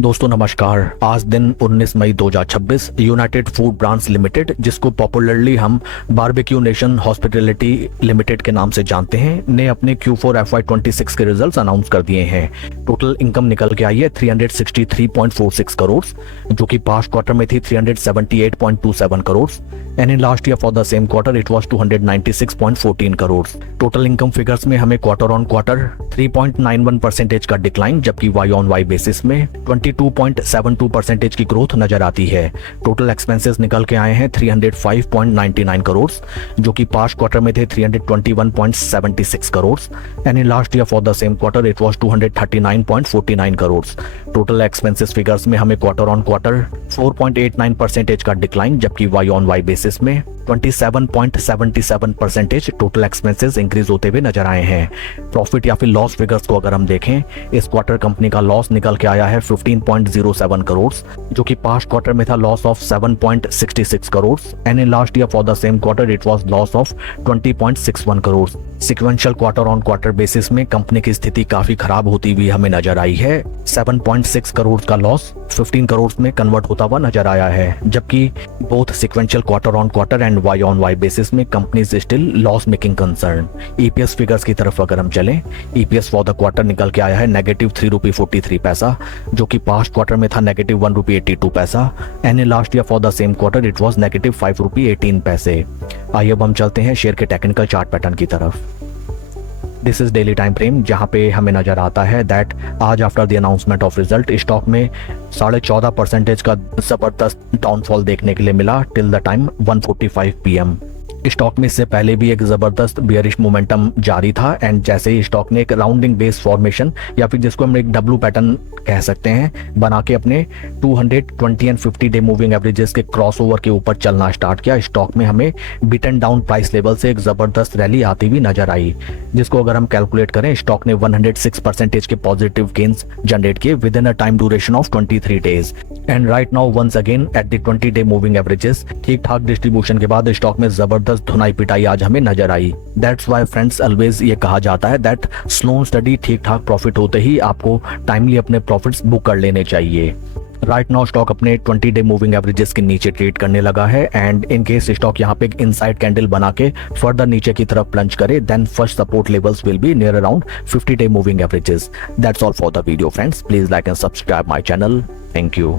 दोस्तों नमस्कार। आज दिन 19 मई 2026 यूनाइटेड फूड ब्रांड्स लिमिटेड, जिसको पॉपुलरली हम बारबेक्यू नेशन हॉस्पिटैलिटी लिमिटेड के नाम से जानते हैं, ने अपने Q4 FY26 के रिजल्ट्स अनाउंस कर दिए हैं। टोटल इनकम निकल के आई है 363.46 करोड़, जो कि पास्ट क्वार्टर में थी 378.27 crore and in last year for the same quarter it was 296.14 crore. Total income figures में हमें क्वार्टर ऑन क्वार्टर 3.91% का डिक्लाइन, जबकि वाई ऑन वाई बेसिस में 22.72% की ग्रोथ नजर आती है। टोटल एक्सपेंसेस निकल के आए हैं 305.99 करोड़, जो कि पास्ट क्वार्टर में थे 321.76 crore and in last year for the same quarter it was 239.49 crore. Total expenses figures में हमें क्वार्टर ऑन क्वार्टर 4.89% का डिक्लाइन, जबकि वाई ऑन वाई बेसिस में 27.77% टोटल एक्सपेंसेस इंक्रीज होते हुए नजर आए हैं। प्रॉफिट या फिर लॉस फिगर्स को अगर हम देखें, इस क्वार्टर कंपनी का लॉस निकल के आया है 15.07 करोड़, जो कि पास्ट क्वार्टर में था loss of 7.66 crore and in last year for the same quarter it was loss of 20.61 crore. Sequential quarter on quarter basis में कंपनी की स्थिति काफी खराब होती हुई हमें नजर आई है। 7.6 करोड़ का लॉस 15 करोड़ में कन्वर्ट होता हुआ नजर आया है, जबकि both sequential quarter on quarter and Y on Y basis में company is still loss making concern. EPS figures की तरफ अगर हम चलें, ईपीएस फॉर द क्वार्टर निकल के आया है -3.43 रुपये, जो कि पास्ट क्वार्टर में था -1.82 रुपये and in last year for the same quarter it was -5.18 रुपये। आइए अब हम चलते हैं शेयर के टेक्निकल चार्ट पैटर्न की तरफ। This is daily time frame, जहां पे हमें नजर आता है दैट आज after the announcement of result stock में 14.5% का जबरदस्त डाउनफॉल देखने के लिए मिला till the time 1:45 PM। Stock में इससे पहले भी एक जबरदस्त बियरिश मोमेंटम जारी था एंड जैसे ही स्टॉक ने एक राउंडिंग बेस फॉर्मेशन या फिर जिसको हम एक डब्ल्यू पैटर्न कह सकते हैं बना के अपने 220 एंड 50 डे मूविंग एवरेजेस के क्रॉसओवर के ऊपर चलना स्टार्ट किया, स्टॉक में हमें बिटन डाउन प्राइस लेवल से एक जबरदस्त रैली आती हुई नजर आई, जिसको अगर हम कैलकुलेट करें स्टॉक ने 106% के पॉजिटिव गेन्स जनरेट किए within a time duration of 23 days and right now once again at the 20 day moving averages ठीक ठाक डिस्ट्रीब्यूशन के बाद स्टॉक में जबरदस्त धुनाई पिटाई आज हमें नजर आई। दैट्स वाई फ्रेंड्स ऑलवेज ये कहा जाता है दैट स्लो स्टडी ठीक ठाक प्रॉफिट होते ही आपको टाइमली अपने प्रॉफिट्स बुक कर लेने चाहिए। राइट नाउ स्टॉक अपने 20 डे मूविंग एवरेजेस के नीचे ट्रेड करने लगा है एंड इन केस स्टॉक यहाँ पे एक इनसाइड कैंडल बना के फर्दर नीचे की तरफ प्लंज करे, then first support levels will be near around 50 day moving averages. That's all for the video friends, please like and subscribe my channel. Thank you.